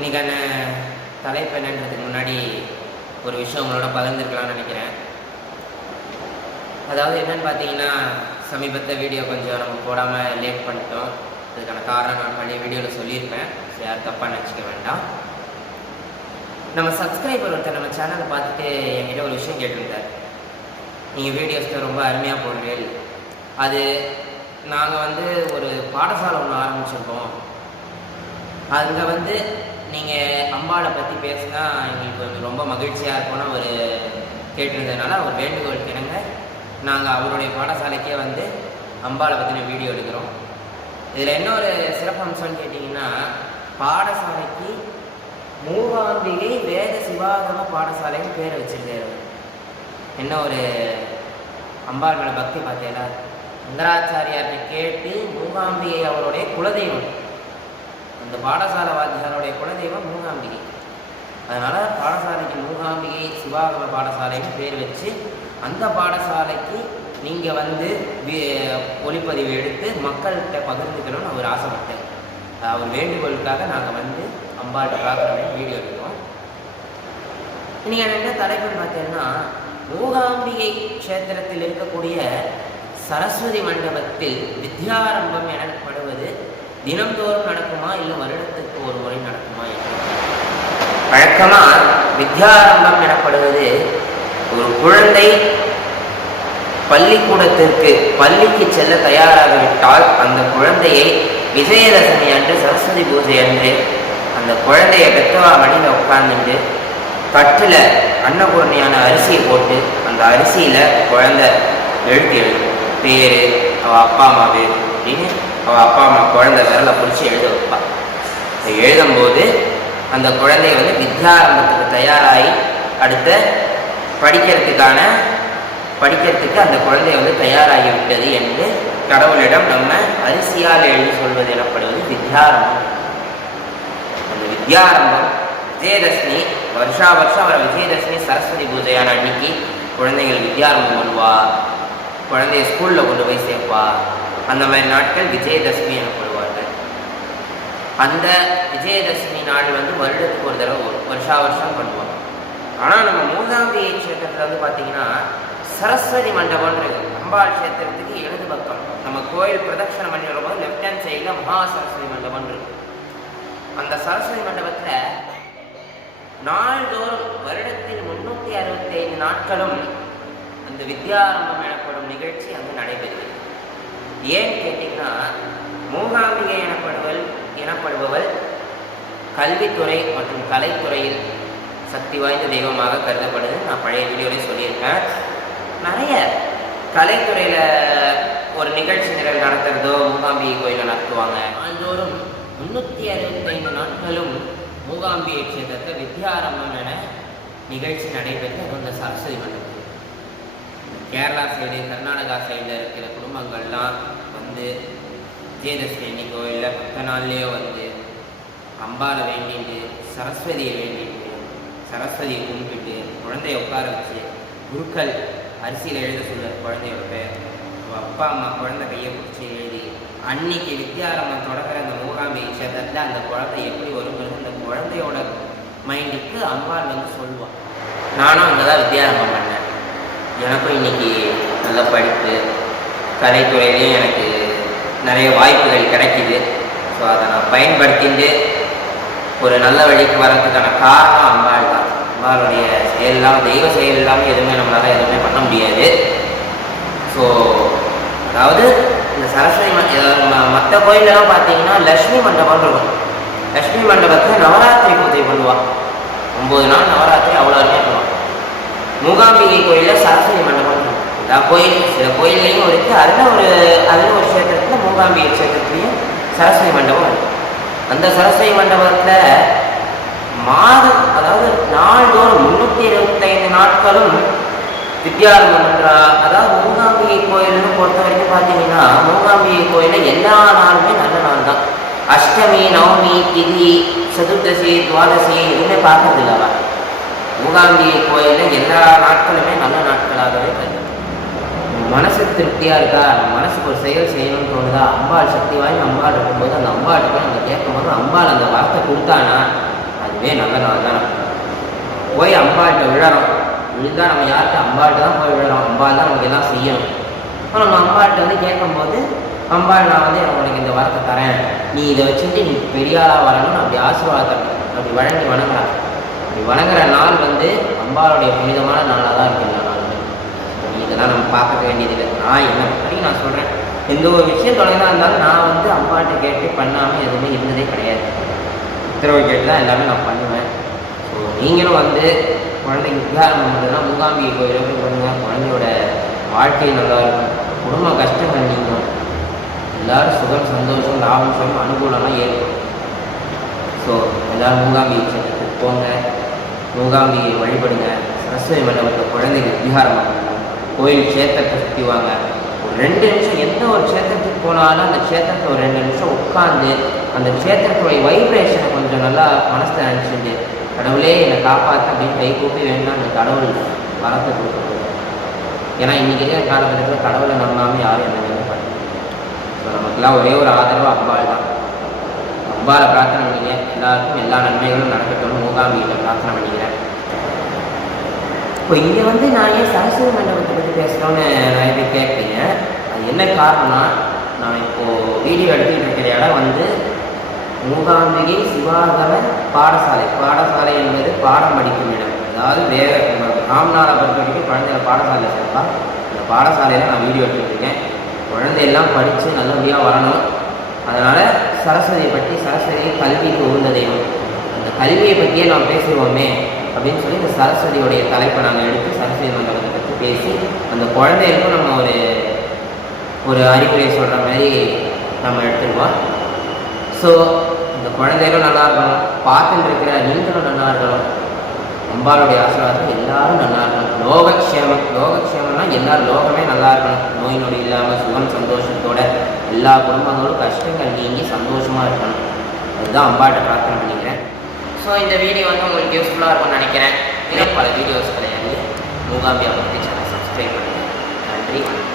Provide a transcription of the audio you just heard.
இன்றைக்கான தலைப்பு என்னன்றதுக்கு முன்னாடி ஒரு விஷயம் உங்களோட பகிர்ந்துருக்கலாம்னு நினைக்கிறேன். அதாவது என்னன்னு பார்த்தீங்கன்னா சமீபத்தில் வீடியோ கொஞ்சம் நம்ம போடாமல் லேட் பண்ணிட்டோம். அதுக்கான காரணம் நான் பழைய வீடியோவில் சொல்லியிருப்பேன். ஸோ யார் தப்பாக நினச்சிக்க வேண்டாம். நம்ம சப்ஸ்கிரைபர் ஒருத்தர் நம்ம சேனலை பார்த்துட்டு என்கிட்ட ஒரு விஷயம் கேட்டிருந்தார். நீங்கள் வீடியோஸ்க்கு ரொம்ப அருமையாக போடுவீர்கள் அது நாங்கள் வந்து ஒரு பாடசாலை ஒன்று ஆரம்பிச்சிருக்கோம். அங்கே வந்து நீங்கள் அம்பாளை பற்றி பேசுனா எங்களுக்கு கொஞ்சம் ரொம்ப மகிழ்ச்சியாக இருக்கும்னு ஒரு கேட்டிருந்ததுனால அவர் வேண்டுகோள் கிணங்க. நாங்கள் அவருடைய பாடசாலைக்கே வந்து அம்பாவை பற்றின வீடியோ எடுக்கிறோம். இதில் என்ன ஒரு சிறப்பு அம்சம்னு கேட்டிங்கன்னா பாடசாலைக்கு மூவாம்பிகை வேத சிவாகம பாடசாலைன்னு பேர் வச்சிருக்காரு என்ன ஒரு அம்பாள் மேலே பக்தி பார்த்தீங்களா சுந்தராச்சாரியார்கிட்ட கேட்டு மூகாம்பிகை அவருடைய குலதெய்வம். அந்த பாடசாலை வாத்தியாருடைய குலதெய்வம் மூகாம்பிகை. அதனால் பாடசாலைக்கு மூகாம்பிகை சிவாகம பாடசாலைன்னு பேர் வச்சு அந்த பாடசாலைக்கு நீங்கள் வந்து ஒளிப்பதிவு எடுத்து மக்கள்கிட்ட பகிர்ந்துக்கணும்னு அவர் ஆசைப்பட்டார் அவர் வேண்டுகோளுக்காக நாங்கள் வந்து அம்பாட்ட பார்க்குறோமே வீடியோ எடுக்கிறோம் இன்றைக்கி என்ன தலைப்புன்னு பார்த்தீங்கன்னா மூகாம்பிகை க்ஷேத்திரத்தில் இருக்கக்கூடிய சரஸ்வதி மண்டபத்தில் வித்யாரம்பம் எனப்படுவது தினம்தோறும் நடக்குமா இல்லை வருடத்துக்கு ஒரு முறை நடக்குமா வழக்கமாக வித்யாரம்பம் எனப்படுவது ஒரு குழந்தை பள்ளிக்கூடத்திற்கு பள்ளிக்கு செல்ல தயாராகிவிட்டால் அந்த குழந்தையை விஜயதசமி அன்று சரஸ்வதி பூஜை அன்று அந்த குழந்தைய பெத்தவா மடியில் உட்கார்ந்துட்டு தட்டுல அன்னபூர்ணியான அரிசியை போட்டு அந்த அரிசியில் குழந்தை எழுதி எழுதும். பேர் அவள் அப்பா அம்மா பேர். அப்படின்னு அவள் அப்பா அம்மா குழந்தை விரலை பிடிச்சி எழுத வைப்பாள் இதை எழுதும்போது அந்த குழந்தை வந்து வித்யாரம்பத்துக்கு தயாராகி அடுத்த படிக்கிறதுக்கான படிக்கிறதுக்கு அந்த குழந்தை வந்து தயாராகி விட்டது என்று கடவுளிடம் நம்ம அரிசியால் எழுதி சொல்வது எனப்படுவது வித்யாரம்பம். அந்த வித்யாரம்பம் விஜயதசமி வருஷா வருஷம் அவரை விஜயதசமி சரஸ்வதி பூஜையான அன்னைக்கு குழந்தைகள் வித்யாரம்பம் பண்ணுவா குழந்தைய ஸ்கூலில் கொண்டு போய் சேர்ப்பா. அந்த மாதிரி நாட்கள் விஜயதசமி எனப்படுவார்கள். அந்த விஜயதசமி நாள் வந்து வருடத்துக்கு ஒரு தடவை வருஷா வருஷம் பண்ணுவோம் ஆனால் நம்ம மூன்றாவது க்ஷேத்திரத்தில் வந்து பார்த்தீங்கன்னா சரஸ்வதி மண்டபம்னு இருக்கு. அம்பாள் க்ஷேத்திரத்துக்கு எழுது பக்கம். நம்ம கோயில் பிரதட்சணம் பண்ணி வரும்போது லெஃப்ட் ஹேண்ட் சைடில் மகா சரஸ்வதி மண்டபம் இருக்கு. அந்த சரஸ்வதி மண்டபத்தில் நாள்தோறும் வருடத்தில் முன்னூற்றி அறுபத்தி ஐந்து நாட்களும் அந்த வித்யாரம்பம் எனப்படும் நிகழ்ச்சி அங்கு நடைபெறுகிறது. ஏன் கேட்டிங்கன்னா மூகாம்பிகை எனப்படுவல் எனப்படுபவள் கல்வித்துறை மற்றும் கலைத்துறையில் சக்தி வாய்ந்த தெய்வமாக கருதப்படுது. நான் பழைய வீடியோலேயே சொல்லியிருக்கேன். நிறைய கலைத்துறையில் ஒரு நிகழ்ச்சி நிரல் நடத்துகிறதோ மூகாம்பிகை கோயிலில் நடத்துவாங்க. ஆண்டோறும் முன்னூற்றி அறுபத்தைந்து நாட்களும் மூகாம்பிகை க்ஷேத்திரத்தில் வித்யாரம்பம் என நிகழ்ச்சி நடைபெற்று அந்த சரஸ்வதி மண்டபம். கேரளா சைடு கர்நாடகா சைடில் இருக்கிற குடும்பங்கள்லாம் வந்து விஜயதசமிக்கோ இல்லை கோயிலில் பத்து நாள்லேயோ வந்து அம்பாவை வேண்டிட்டு சரஸ்வதியை வேண்டிட்டு சரஸ்வதியை கும்பிட்டு குழந்தைய உட்கார வச்சு குருக்கள் அரிசியில் எழுத சொல்ல குழந்தையோட பேர் அப்பா அம்மா குழந்தை கையை பிடிச்சி எழுதி அன்னைக்கு வித்தியாரம்பம் தொடங்குற அந்த மூகாம்பி க்ஷேத்திரத்தில் அந்த குழந்தை எப்படி வருங்கிறது அந்த குழந்தையோட மைண்டுக்கு அம்பாள் வந்து சொல்லுவான் நானும் அங்கே தான் வித்யாரம்பம் எனக்கும் இன்னைக்கு நல்ல படிப்பு. கலைத்துறையிலையும் எனக்கு நிறைய வாய்ப்புகள் கிடைக்கிது. ஸோ அதை நான் பயன்படுத்திட்டு ஒரு நல்ல வழிக்கு வர்றதுக்கான காரணம் அம்பாள் தான். அம்பாளுடைய செயல் இல்லாமல் தெய்வ செயல் இல்லாமல் எதுவுமே நம்மளால் எதுவுமே பண்ண முடியாது. ஸோ அதாவது இந்த சரஸ்வதி மற்ற கோயிலெல்லாம் பார்த்தீங்கன்னா லக்ஷ்மி மண்டபம்னு இருக்கும். லக்ஷ்மி மண்டபத்தில் நவராத்திரி பூஜை பண்ணுவாள் ஒம்பது நாள் நவராத்திரி அவ்வளோ அருமையாக மூகாம்பிகை கோயிலில் சரஸ்வதி மண்டபம் எல்லா கோயில் சில கோயில்லையும் இருக்குது அதில் ஒரு அதில் ஒரு க்ஷேத்திரத்தில் மூகாம்பிகை க்ஷேத்திரத்துலையும் சரஸ்வதி மண்டபம் இருக்குது அந்த சரஸ்வதி மண்டபத்தில் மாதம் அதாவது நாள்தோறும் முந்நூற்றி இருபத்தைந்து நாட்களும் வித்யாரம்பம் பண்றா அதாவது மூகாம்பிகை கோயில்னு பொறுத்த வரைக்கும் பார்த்தீங்கன்னா மூகாம்பிகை கோயிலில் எல்லா நாளுமே நல்ல நாள் தான். அஷ்டமி நவமி திதி சதுர்தசி துவாதசி எதுவுமே பார்க்கறது இல்லை மூகாம்பிகை கோயிலில் எல்லா நாட்களுமே நல்ல நாட்களாகவே கருது மனசு திருப்தியாக இருக்கா? நம்ம மனசுக்கு ஒரு செயல் செய்யணும்னு தோணுதா? அம்பாள் சக்தி வாங்கி அம்பாள் இருக்கும்போது அந்த அம்பாள்கிட்ட போய் நம்ம கேட்கும்போது அம்பாள் அந்த வார்த்தை கொடுத்தானா? அதுவே நல்ல நாள் தான். போய் அம்பாள்கிட்ட விழறோம் விழுந்தா நம்ம யார்கிட்ட? அம்பாள்கிட்ட தான் போய் விழறோம் அம்பாள் தான் நமக்கு எல்லாம் செய்யணும். அப்போ நம்ம அம்பாள்கிட்ட வந்து கேட்கும்போது அம்பாள் நான் வந்து உனக்கு இந்த வார்த்தை தரேன். நீ இதை வச்சுட்டு நீ பெரியாளாக வரணும்னு அப்படி ஆசீர்வாதம் அப்படி வழங்கி வணங்குறாங்க அப்படி வணங்குற நாள் வந்து அம்பாளுடைய புனிதமான நாளாக தான் இருக்கு இந்த நாள் இதெல்லாம் நம்ம பார்க்க வேண்டியதில்லை. நான் என்ன வரைக்கும் நான் சொல்கிறேன் எந்த ஒரு விஷயம் தொடங்கினா இருந்தாலும் நான் வந்து அம்மாட்ட கேட்டு பண்ணாமல் எதுவுமே இருந்ததே கிடையாது. உத்தரவு கேட்டு தான் எல்லாமே நான் பண்ணுவேன். ஸோ நீங்களும் வந்து குழந்தைங்க உதாரணம் பண்ணுறதுனா மூகாம்பிகை கோயிலை போய் குழந்தையோட வாழ்க்கை நல்லா இருக்கும். குடும்ப கஷ்டங்கள் நீங்கும் எல்லாரும் சுகம் சந்தோஷம் லாபம் சுகம் அனுகூலம்லாம் ஏற்படும். ஸோ எல்லாரும் மூகாம்பிகை க்ஷேத்திரத்துக்கு போங்க. மூகாம்பியை வழிபடுங்க. சரஸ்வதி மண்டபத்தில் குழந்தைக்கு விஹாரம் கோயில் க்ஷேத்திரத்தை சுற்றி வாங்க. ஒரு ரெண்டு நிமிஷம் எந்த ஒரு க்ஷேத்திரத்துக்கு போனாலும் அந்த க்ஷேத்திரத்தை ஒரு ரெண்டு நிமிஷம் உட்காந்து அந்த க்ஷேத்திரத்துடைய வைப்ரேஷனை கொஞ்சம் நல்லா மனசில் நினச்சிட்டு கடவுளே என்னை காப்பாற்ற அப்படின்னு கை கூப்பி வேண்டாம் அந்த கடவுள் வரத்தை கொடுக்குறது ஏன்னா இன்றைக்கி இருக்கிற காலகட்டத்தில் கடவுளை நம்பாமல் யாரும் என்ன நினைப்பாங்க ஸோ நமக்குலாம் ஒரே ஒரு ஆதரவு அம்பாள் தான். அம்பாவை பிரார்த்தனை பண்ணிங்க. எல்லாருக்கும் எல்லா நன்மைகளும் நடக்கட்டும்னு மூகாம்பியில் பிரார்த்தனை பண்ணிக்கிறேன். இப்போ இங்கே வந்து நான் ஏன் சரஸ்வதி மண்டபத்தை பற்றி பேசுகிறோன்னு நிறைய பேர் கேட்பீங்க. அது என்ன காரணம்னா நான் இப்போது வீடியோ எடுத்துக்கிட்டு இருக்கிற இடம் வந்து மூகாம்பிகை சிவாகர பாடசாலை. பாடசாலை என்பது பாடம் படிக்கும் இடம். அதாவது வேற ராம்நாளை பொறுத்த வரைக்கும் குழந்தைகளை பாடசாலையில் சேர்ப்பா. அந்த பாடசாலையில் நான் வீடியோ எடுத்துக்கிட்டு இருக்கேன். குழந்தையெல்லாம் படித்து நல்லபடியாக வரணும். அதனால் சரஸ்வதியை பற்றி சரஸ்வதியை கல்விக்கு உகந்த தெய்வம். அந்த கல்வியை பற்றியே நாம் பேசுவோமே அப்படின்னு சொல்லி இந்த சரஸ்வதியுடைய தலைப்பை நாங்கள் எடுத்து சரஸ்வதி மண்டலத்தை பற்றி பேசி அந்த குழந்தைகளுக்கும் நம்ம ஒரு ஒரு அறிவுரை சொல்கிற மாதிரி நம்ம எடுத்துருவோம். ஸோ இந்த குழந்தைகளும் நல்லா இருக்கணும். பார்த்துட்டு இருக்கிற நீங்களும் நல்லா இருக்கணும். அம்பாளுடைய ஆசீர்வாதம் எல்லாரும் நல்லா இருக்கணும். லோகக்ஷேமம். லோகக்ஷேமம்னா எல்லாரும் லோகமே நல்லா இருக்கணும். நோய் நொடி இல்லாமல் சுகம் சந்தோஷத்தோட எல்லா குடும்பங்களும் கஷ்டங்கள் நீங்கி சந்தோஷமாக இருக்கணும். அதுதான் அம்பாட்ட பிரார்த்தனை பண்ணிக்கிறேன். ஸோ இந்த வீடியோ வந்து உங்களுக்கு யூஸ்ஃபுல்லாக இருக்கும்னு நினைக்கிறேன். இன்னும் பல வீடியோஸ் கிடையாது. மூகாம்பியா பற்றி சேனல் சப்ஸ்கிரைப் பண்ணுங்கள் நன்றி வணக்கம்.